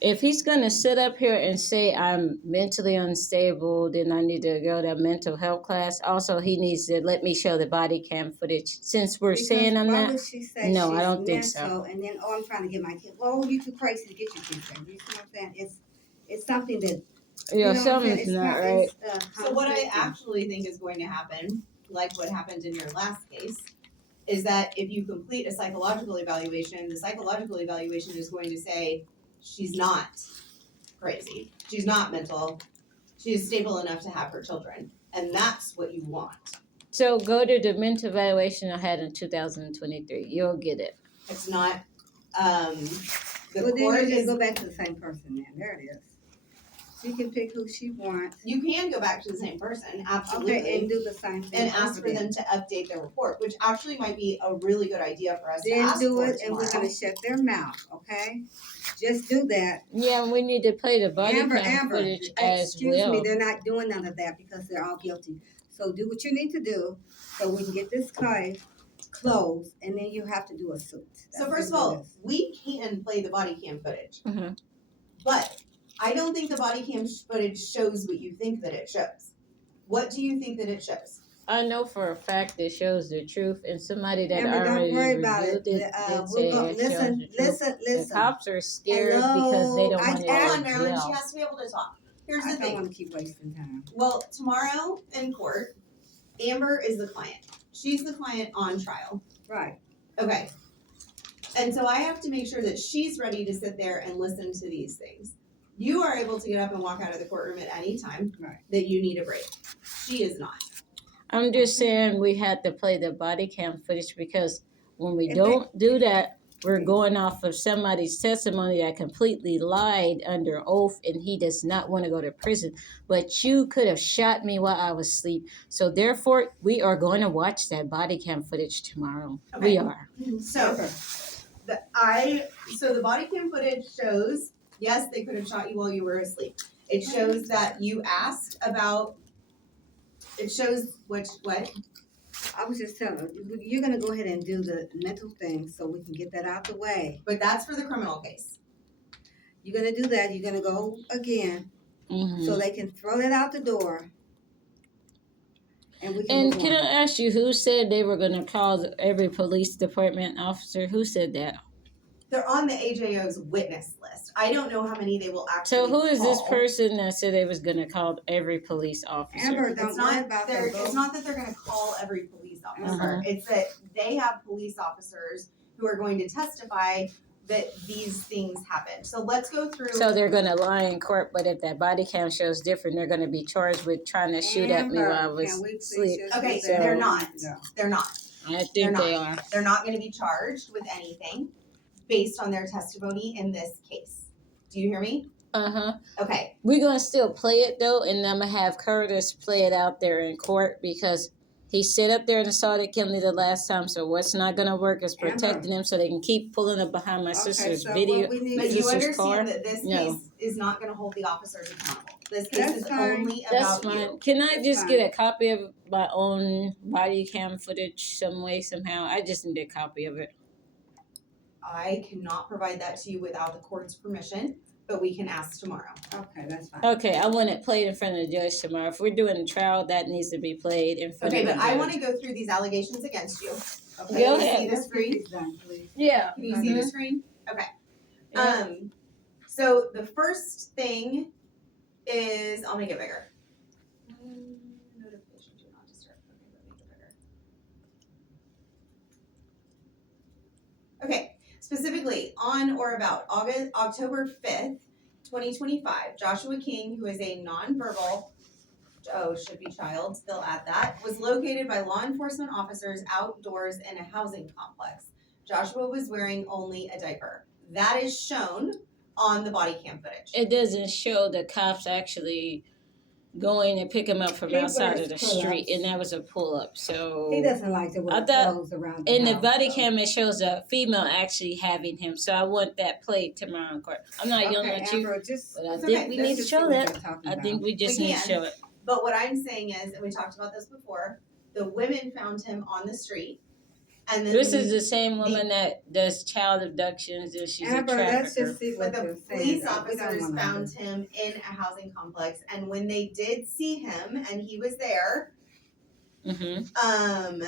If he's gonna sit up here and say I'm mentally unstable, then I need to go to mental health class. Also, he needs to let me show the body cam footage. Since we're Because saying I'm why not, would she say no, I she's don't think so. mental and then, oh, I'm trying to get my kid. Well, you too crazy to get your kids there. You see what I'm saying? It's something that, Yeah, you know what I'm saying? something's not right. So what I conflicting. actually think is going to happen, like what happened in your last case, is that if you complete a psychological evaluation, the psychological evaluation is going to say she's not crazy, she's not mental, she's stable enough to have her children, and that's what you want. So go to the mental evaluation I had in 2023. You'll get it. It's not, the Well, then court you just is, go back to the same person then. There it is. She can pick who she wants. you can go back to the same person, absolutely. Okay, and do the same thing. And ask over for there. them to update their report, which actually might be a really good idea for us to Then ask do for it, and we're tomorrow. gonna shut their mouth, okay? Just do that. Yeah, we need to play the body cam footage as excuse well. me, they're not doing none of that because they're all guilty. So do what you need to do so we can get this case closed, and then you have to do a suit. So first of all, we can play the body cam footage, Mhm. but I don't think the body cam footage shows what you think that it shows. What do you think that it shows? I know for a fact it shows the truth, and somebody that Amber, already don't worry about it. reviewed it did We'll say go. it shows Listen, the truth. The listen. cops are scared Hello, because they don't I want to Hold go on, to Marilyn, she jail. has to be able to talk. Here's I the don't thing. want to keep wasting time. Well, tomorrow in court, Amber is the client. She's the client on trial. Right. Okay. And so I have to make sure that she's ready to sit there and listen to these things. You are able to get up and walk out of the courtroom at any time Right. that you need a break. She is not. I'm just saying we had to play the body cam footage because when we If don't do that, we're going off of somebody's testimony that completely lied under oath and he does not want to go to prison. But you could have shot me while I was asleep. So therefore, we are going to watch that body cam footage tomorrow. Okay. We are. So the body cam footage shows, yes, they could have shot you while you were asleep. It shows that you asked about, it shows what? I was just telling you, you're gonna go ahead and do the mental thing so we can get that out the way. But that's for the criminal case. You're gonna do that. You're gonna go again Mm-hmm. so they can throw that out the door. And we can And move can on. I ask you, who said they were going to call every police department officer? Who said that? They're on the AJO's witness list. I don't know how many they will actually So who is this call. person that said they was going to call every police officer? Amber, It's don't worry not, about they're, that. it's not that they're gonna call every police officer. Uh-huh. It's that they have police officers who are going to testify that these things happen. So let's go through. So they're going to lie in court, but if that body cam shows different, they're going to be charged with trying to shoot at me while I Amber, was can we please asleep. just Okay, do that? they're not. No. They're not. I think they are. They're not gonna be charged with anything based on their testimony in this case. Do you hear me? Uh-huh. Okay, We're going to still play it, though, and I'm going to have Curtis play it out there in court because he sat up there and assaulted Kimberly the last time, so what's not going to work is protecting him so they can keep pulling up behind my sister's so video. what we need but to you sister's car? understand that this No. case is not gonna hold the officers accountable. This case That's is fine. only That's about fine. you. Can I That's just fine. get a copy of my own body cam footage some way, somehow? I just need a copy of it. I cannot provide that to you without the court's permission, but we can ask tomorrow. Okay, that's fine. Okay, I want it played in front of the judge tomorrow. If we're doing a trial, that needs to be played in front Okay, of the but judge. I wanna go through these allegations against you. Okay, Go Can you ahead. see the let's get screen? these done, please. Yeah. Can you see the screen? Okay. Yeah. So the first thing is, I'll make it bigger. Notification do not disturb. Okay, let me make it bigger. Okay, specifically on or about October 5th, 2025, Joshua King, who is a nonverbal, should be child, they'll add that, was located by law enforcement officers outdoors in a housing complex. Joshua was wearing only a diaper. That is shown on the body cam footage. It doesn't show the cops actually going and pick him up from He outside of wears the pull-ups. street, and that was a pull-up. So He doesn't like to wear I thought clothes around in the house, body so. cam, it shows a female actually having him. So I want that played tomorrow in court. I'm not yelling Okay, at you, Amber, just, but I It's think okay. we let's need to just show see what that. they're talking I about. think we just We need to can. show it. But what I'm saying is, and we talked about this before, the women found him on the street And then This is the same woman that does child abductions and she's Amber, a let's trafficker. just see but what the they're saying. police We don't officers wanna found do- him in a housing complex, and when they did see him and he was there, Mm-hmm.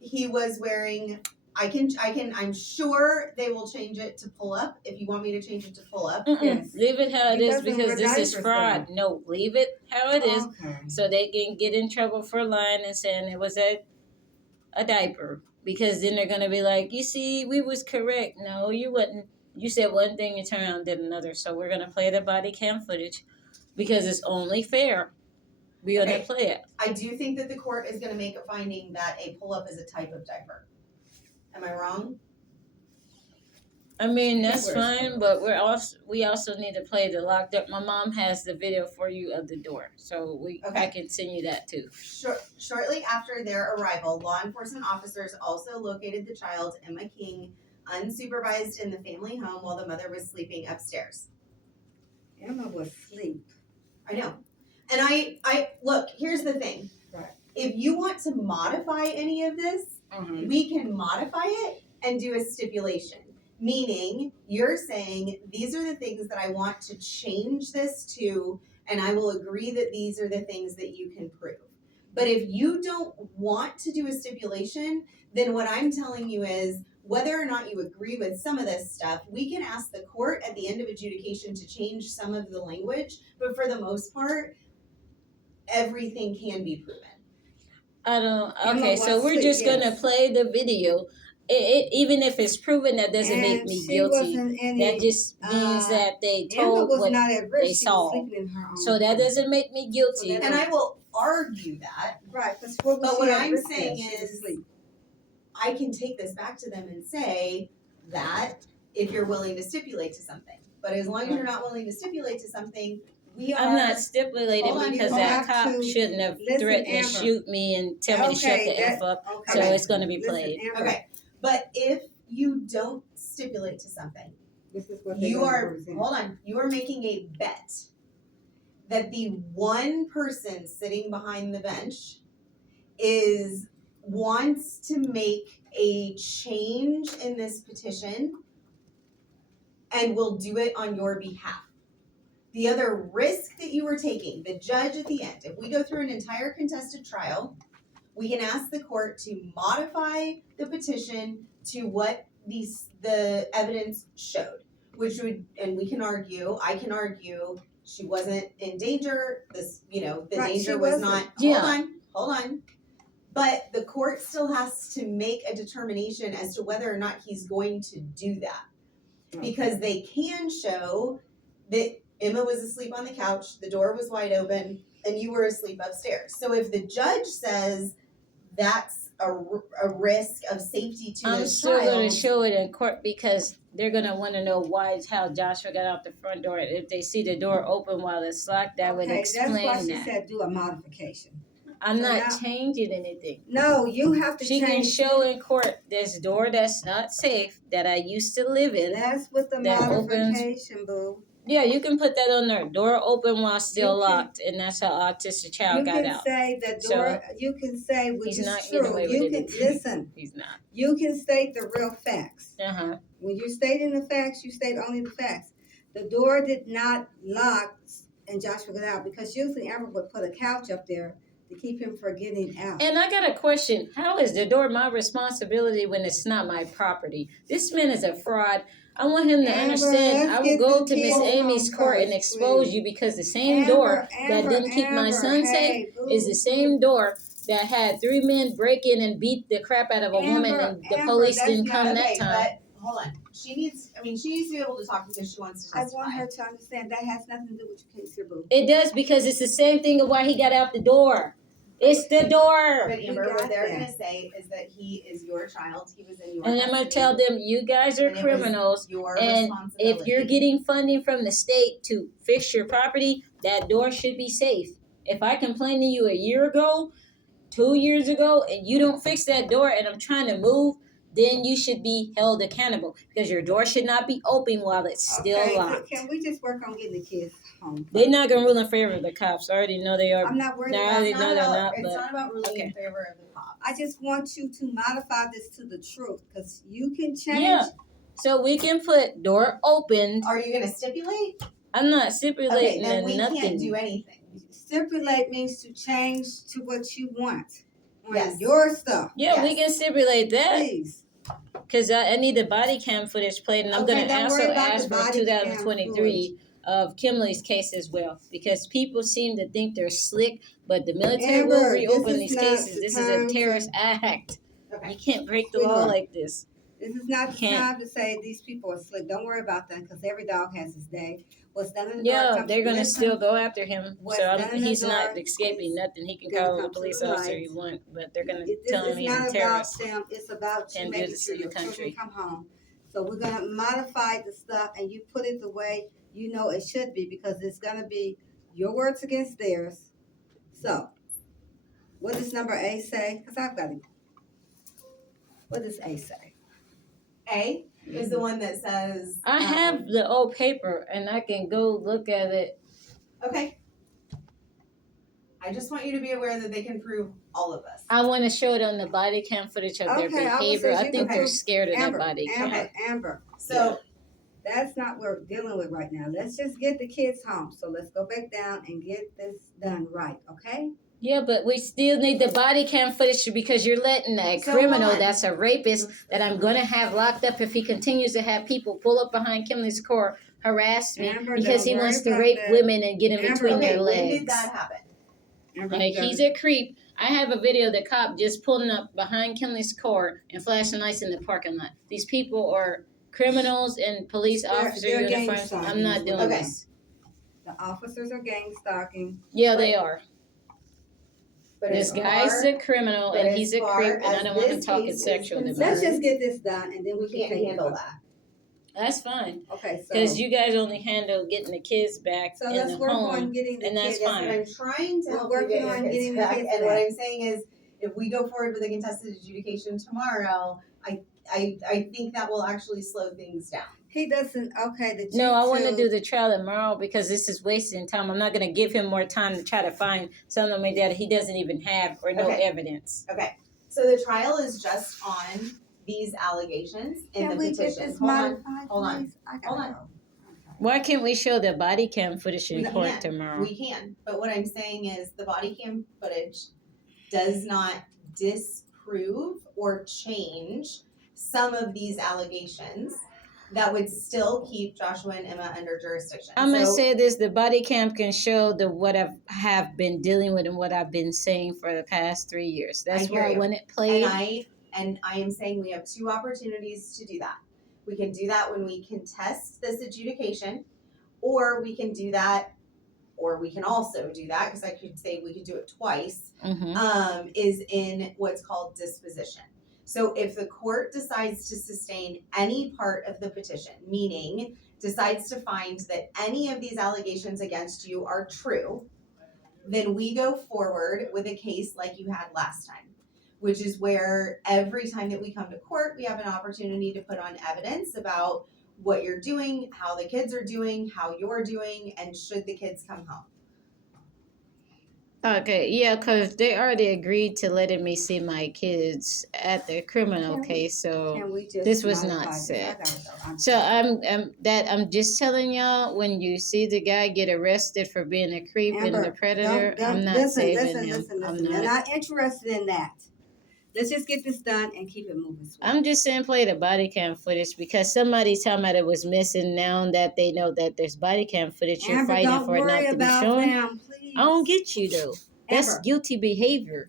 he was wearing, I'm sure they will change it to pull up if you want me to change it to pull up. Yes. Leave it how it He is doesn't because wear this is diapers, fraud. No, leave it how it is Okay. so they can get in trouble for lying and saying it was a diaper. Because then they're gonna be like, you see, we was correct. No, you wasn't. You said one thing, you turned around and did another. So we're gonna play the body cam footage because it's only fair. We're gonna Okay. play it. I do think that the court is gonna make a finding that a pull-up is a type of diaper. Am I wrong? I mean, that's He wears fine, clothes. but we also need to play the locked up. My mom has the video for you of the door, so I Okay. can send you that too. Shortly after their arrival, law enforcement officers also located the child, Emma King, unsupervised in the family home while the mother was sleeping upstairs. Emma was asleep. I know. And I look, here's the thing. Right. If you want to modify any of this, Mm-hmm. we can modify it and do a stipulation. Meaning, you're saying these are the things that I want to change this to, and I will agree that these are the things that you can prove. But if you don't want to do a stipulation, then what I'm telling you is whether or not you agree with some of this stuff, we can ask the court at the end of adjudication to change some of the language, but for the most part, everything can be proven. I don't. Emma Okay, so was we're asleep, just gonna yes. play the video. Even if it's proven, that doesn't make And me she guilty. wasn't any, That just means that they Emma told was what. not at risk. they She saw. was sleeping in her own So that room. doesn't make me guilty. So And I will argue that, Right, because what was but she what at I'm risk saying at? She was is asleep. I can take this back to them and say that if you're willing to stipulate to something. But as long as you're not willing to stipulate to something, we are. I'm not stipulating Hold on, because you that have cop to shouldn't have listen, threatened to Amber. shoot me and tell me to shut the F up. So Okay. it's gonna be Listen, played. Amber, Okay, but if you don't stipulate to something, this is what they you gonna are, represent. hold on, you are making a bet that the one person sitting behind the bench wants to make a change in this petition and will do it on your behalf. The other risk that you were taking, the judge at the end, if we go through an entire contested trial, we can ask the court to modify the petition to what the evidence showed, which would, and we can argue, I can argue, she wasn't in danger, the Right, danger she was wasn't. not, Yeah. hold on. But the court still has to make a determination as to whether or not he's going to do that. Because they can show that Emma was asleep on the couch, the door was wide open, and you were asleep upstairs. So if the judge says that's a risk of safety to I'm this still child, gonna show it in court because they're gonna want to know how Joshua got out the front door. If they see the door open while it's locked, that would explain that's why she that. said do a modification. I'm So not now- changing anything. No, you have to She can change. show in court this door that's not safe that I used to live in. That's with the that opens- modification, boo. Yeah, you can put that on there. Door open while still You can- locked, and that's how autistic child You got can out. say the So, door. You can say which He's is not getting true. away with You it. can listen. He's not. You can state the real facts. Uh-huh. When you're stating the facts, you state only the facts. The door did not lock and Joshua got out because usually Amber would put a couch up there to keep him from getting out. And I got a question. How is the door my responsibility when it's not my property? This man is a fraud. I want him to Amber, understand. I let's will get go the to Miss kids Amy's home court and first, expose please. you because the same door that didn't keep my son safe is the same door that had 3 men break in and beat the crap out of a woman, and the police that's didn't not come that okay, time. but hold on. She needs to be able to talk because she wants to I testify. want her to understand that has nothing to do with your case here, boo. It does because it's the same thing of why he got out the door. It's the door. But Amber, We what got they're that. gonna say is that he is your child. He was in your And I'm gonna custody, tell them, you guys are and it was criminals. your And responsibility. if you're getting funding from the state to fix your property, that door should be safe. If I complained to you a year ago, 2 years ago, and you don't fix that door and I'm trying to move, then you should be held accountable because your door should not be open while it's still Okay, locked. can we just work on getting the kids home? They're not gonna rule in favor of the cops. I already know they are. I'm not worried No, I about already It's know not they're about, not, it's but not about ruling okay. in favor of the cops. I just want you to modify this to the truth, because you can change. Yeah. So we can put door open. Are you gonna stipulate? I'm not Okay, stipulating then we nothing. can't do anything. Stipulate means to change to what you want on Yes. your stuff. Yeah, we Yes. can stipulate that Please. because I need the body cam footage played, and I'm Okay, gonna don't also worry about ask the for body cam 2023 of Kimley's case as well because people seem to think they're slick, but the military Amber, will this reopen is these not cases. the This is a time to- terrorist act. Okay. You can't break the law Sweetheart. like this. This is not the Can't. time to say these people are slick. Don't worry about that, because every dog has his day. What's done in the dark Yeah, comes they're to gonna listen. still go after him. What's So done in the he's not dark escaping is nothing. He can gonna call the come to police the officer light. he want, but they're gonna This tell him is he's not a about terrorist. them. It's about you Can't do making this sure in the your children country. come home. So we're gonna modify the stuff, and you put it the way you know it should be, because it's gonna be your words against theirs. So, what does number A say? Because I've got it. What does A say? A is the one that says. I have the old paper and I can go look at it. Okay. I just want you to be aware that they can prove all of this. I want to show it on the body cam footage of their Okay, behavior. officers, I you think can they're prove- scared of Amber, that body cam. Amber. So That's not what we're dealing with right now. Let's just get the kids home. So let's go back down and get this done right, okay? Yeah, but we still need the body cam footage because you're letting a So criminal hold on. that's a rapist that I'm gonna have locked up if he continues to have people pull up behind Kimley's car, harass me Amber, because don't he worry wants to about rape that. women and get in Amber, between okay, their when legs. did that happen? Amber, Like done. he's a creep. I have a video of the cop just pulling up behind Kimley's car and flashing lights in the parking lot. These people are criminals in police They're officer gang uniforms. stalkers. I'm not doing Okay. this. The officers are gang stalking. Yeah, they are. But This as guy's far- a criminal but and as he's a far creep, and I as don't want him this talking case is sexual to me. concerned, Let's just get this done, and then we we can can't take it handle from- that. That's fine. Okay, so Because you guys only handle getting the kids back so in let's the work on home. getting the and that's kids. But fine. I'm trying to We're help you working get your on kids getting the back. kids And what back. I'm saying is, if we go forward with a contested adjudication tomorrow, I think that will actually slow things down. He doesn't. Okay, the No, I want to G2 do the trial tomorrow because this is wasting time. I'm not going to give him more time to try to find something that he doesn't even have or no Okay. evidence. Okay, so the trial is just on these allegations in Can the we get petition. this Hold on. modified, hold on, please? I gotta hold on. go. Why can't we show the body cam footage in We court can. tomorrow? We can, but what I'm saying is the body cam footage does not disprove or change some of these allegations that would still keep Joshua and Emma under jurisdiction. I'm gonna So- say this: the body cam can show the what I have been dealing with and what I've been saying for the past 3 years. That's hear why you. when it played, And I am saying we have two opportunities to do that. We can do that when we contest this adjudication, or we can do that, or we can also do that, because I could say we could do it twice, Mhm. is in what's called disposition. So if the court decides to sustain any part of the petition, meaning decides to find that any of these allegations against you are true, then we go forward with a case like you had last time, which is where every time that we come to court, we have an opportunity to put on evidence about what you're doing, how the kids are doing, how you're doing, and should the kids come home. Okay, yeah, because they already agreed to letting me see my kids at the criminal Can we- case. So, Can we just This was modify not this? said. I gotta go. I'm just telling y'all when you see the guy get arrested for being a creep and Amber, the predator, don't- I'm not listen, saving listen, him. listen, I'm listen. We're not. not interested in that. Let's just get this done and keep it moving. sweetie. I'm just saying play the body cam footage because somebody's talking about it was missing. Now that they know that there's body cam footage, you're Amber, fighting don't for it worry not to be about shown. them, please. I don't get you though. That's Amber, guilty behavior.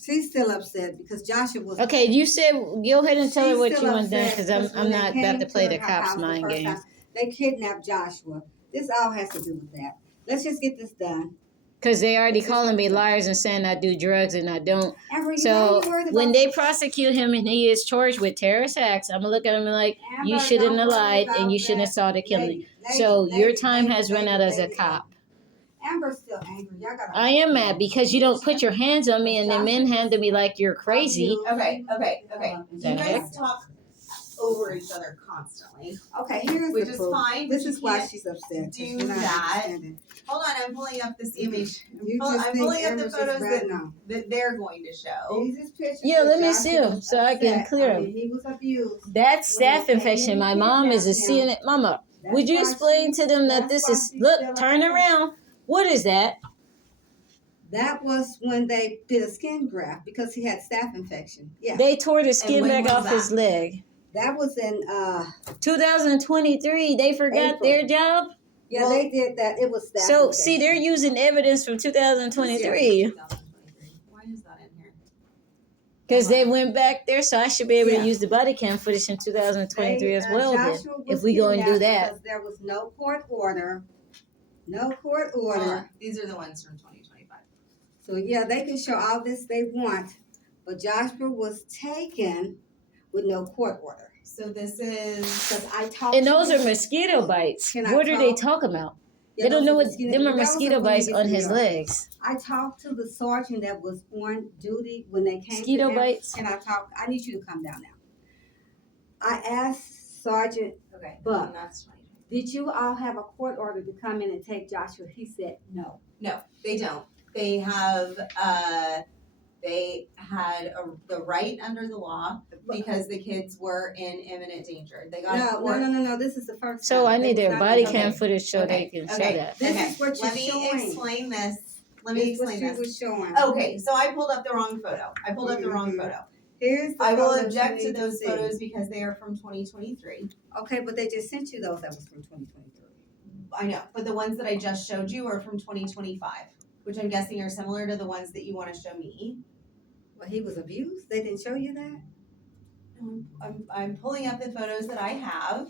she's still upset because Joshua was. Okay, you said go ahead and tell her She's what still you want done upset because 'cause I'm when they not came about to play the her cops' house the mind first games. time, They kidnapped Joshua. This all has to do with that. Let's just get this done. Because they already This is calling me what- liars and saying I do drugs and I don't. Amber, why So are you worried when about- they prosecute him and he is charged with terrorist acts, I'm gonna look at him and like, you Amber, shouldn't don't have worry lied about and you shouldn't have that. sought to kill me. Lady, So your lady, time lady, has run lady, out as a lady. cop. Amber's still angry. Y'all gotta. I am mad because you don't put your hands on me and then manhandle me like you're crazy. Okay. The You guys talk over each other constantly. Okay, here's Which the is proof. fine. This but is you why can't she's upset. 'cause do we're not that. understanding. Hold on, I'm pulling up the CMH. You just I'm think pulling up the Amber's just photos ratting on. that they're going to show. These is pictures. Yeah, that let me Joshua see 'em was so I can upset. clear I mean, 'em. he was abused. That's When staph they infection. came My and mom is a kidnapped him. CNA. Mama, That's would you why explain she- to them that that's this why is, she's look, still turn upset. around. What is that? That was when they did a skin graft because he had staph infection. Yeah, They tore the skin when back was off that? his leg. that was in 2023, they forgot April. their job. yeah Well, they did that. It was staph So, infection. see, they're using evidence from 2023 Why is that in here? because they went back there. So I should be able Yeah. to use the body cam footage in 2023 as well. Then, Joshua was if we go and do kidnapped that. because there was no court order. No court order. These are the ones from 2025. So yeah, they can show all this they want, but Joshua was taken with no court order. So this is. Because I talked. And to those the- are mosquito bites. Can I What are they talk? talking about? Yeah, They don't those know are what mosquito- them are that was mosquito before he bites gets on to his New York. legs. I talked to the sergeant that was on duty when they came. Mosquito to him. bites? Can I talk? I need you to come down now. I asked Sergeant, Okay. But- and that's 20. did you all have a court order to come in and take Joshua? He said no. No, they don't. They have. They had the right under the law because the kids were in imminent danger. They got a No, court. no. This is the first So time. I They need was their not body doing cam that. footage so Okay, they can show okay. that. This is what you're Let me showing. explain this. Let This me is what explain you this. was showing. Okay, so I pulled up the wrong photo. I pulled up the wrong Mhm. photo. Here's the I will photos object you to need those see. photos because they are from 2023. Okay, but they just sent you those that was from 2023. I know, but the ones that I just showed you are from 2025, which I'm guessing are similar to the ones that you want to show me. Well, he was abused. They didn't show you that. I'm pulling up the photos that I have.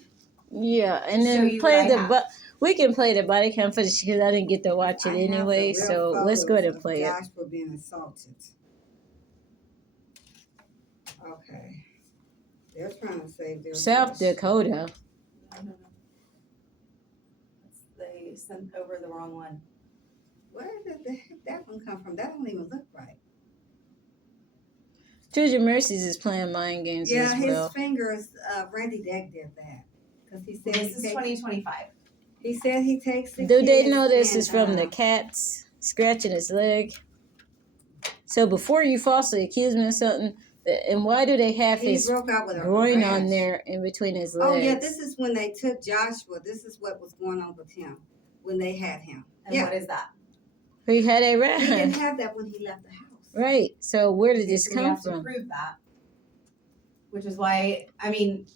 Yeah, and Show then you play what I the have. but we can play the body cam footage because I didn't get to watch it I have the anyway. real So let's go ahead and photos play of it. Joshua being assaulted. Okay. They're trying to save their South fish. Dakota. I don't know. They sent over the wrong one. Where did the heck that one come from? That don't even look right. Children Mercies is playing mind games Yeah, as his well. fingers. Randy Deck did that because he said This he is takes. 2025. He said he takes the. Do they kids know this and, is from the cats scratching his leg? So before you falsely accuse me of something, and why do they have He his broke out with a groin rash. on there in between his Oh legs? yeah, this is when they took Joshua. This is what was going on with him when they had him. And Yeah. what is that? He had a He didn't rash. have that when he left the house. Right. So where did this So we come have to from? prove that. Which is why, I mean,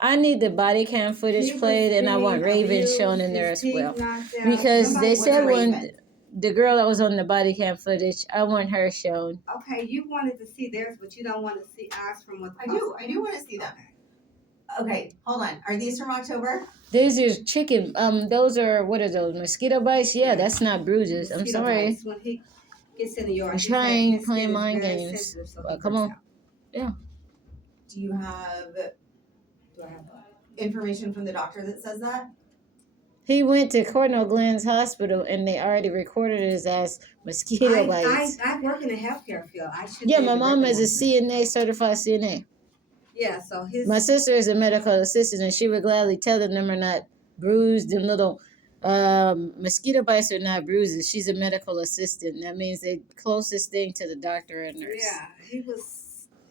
I need the body cam footage He was played, and I want being Raven abused, shown in there his as teeth well. knocked out. Because Somebody- they what's said when Raven? the girl that was on the body cam footage, I want her shown. Okay, you wanted to see theirs, but you don't want to see ours from what. I do want to see them. Okay, hold on. Are these from October? These are chicken. Those are what are those? Mosquito bites? Yeah, that's not bruises. I'm Mosquito sorry. bites. When he gets in the yard, I'm he said trying, his playing skin is mind very games. sensitive, so Well, he come breaks on. out. Do you have Do I have information from the doctor that says that? He went to Cornell Glenn's hospital, and they already recorded his as mosquito bites. I work in the healthcare field. I should. Yeah, be my able to mom is a recognize it. CNA, certified CNA. Yeah, so his. My sister is a medical assistant, and she would gladly tell them are not bruised and little mosquito bites are not bruises. She's a medical assistant. That means the closest thing to the doctor and nurse. Yeah,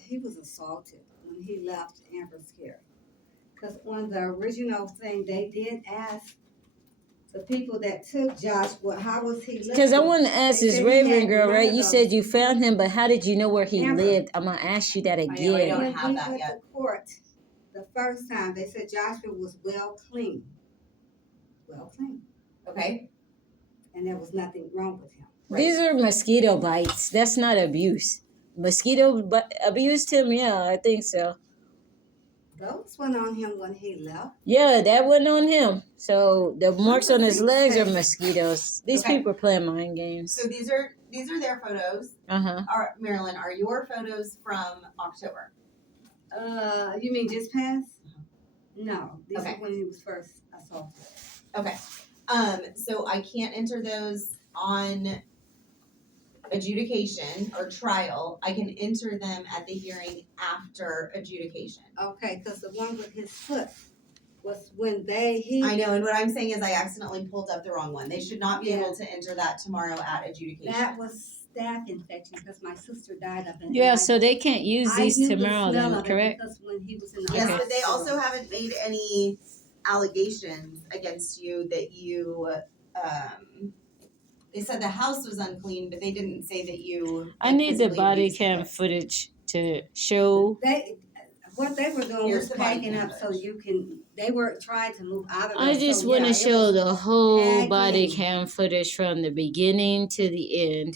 he was assaulted when he left Amber's care. Because on the original thing, they did ask the people that took Josh, well, how was he living? Because I want to ask They this said he Raven had girl, none right? of You those. said you found him, but how did you know where he Amber. lived? I'm going to ask you that know, I again. don't When have we that went yet. to court the first time, they said Joshua was well clean. Well clean. Okay. And there was nothing wrong with him. These are mosquito bites. That's not abuse. Abused him? Yeah, I think so. Those went on him when he left. Yeah, that wasn't on him. So the marks on his legs are Okay. mosquitoes. These Okay. people are playing mind games. So these are their photos. Uh-huh. Marilyn, are your photos from October? You mean just passed? No, these Okay. are when he was first assaulted. Okay. So I can't enter those on adjudication or trial. I can enter them at the hearing after adjudication. Okay, cause the one with his foot was when I know, and what I'm saying is I accidentally pulled up the wrong one. They should not be Yeah. able to enter that tomorrow at adjudication. that was staph infection, because my sister died of it. Yeah, and so they can't use I these knew the tomorrow smell then, of it correct? because when he was in the Yes, Okay. but they hospital. also haven't made any allegations against you that you, they said the house was unclean, but they didn't say that you. I need the physically body abused the cam kid. footage to show. What they were doing Here's was the body packing cam up so footage. you can, they were trying to move out of there. I just so, want to yeah, it show was the whole body packing. cam footage from the beginning to the end.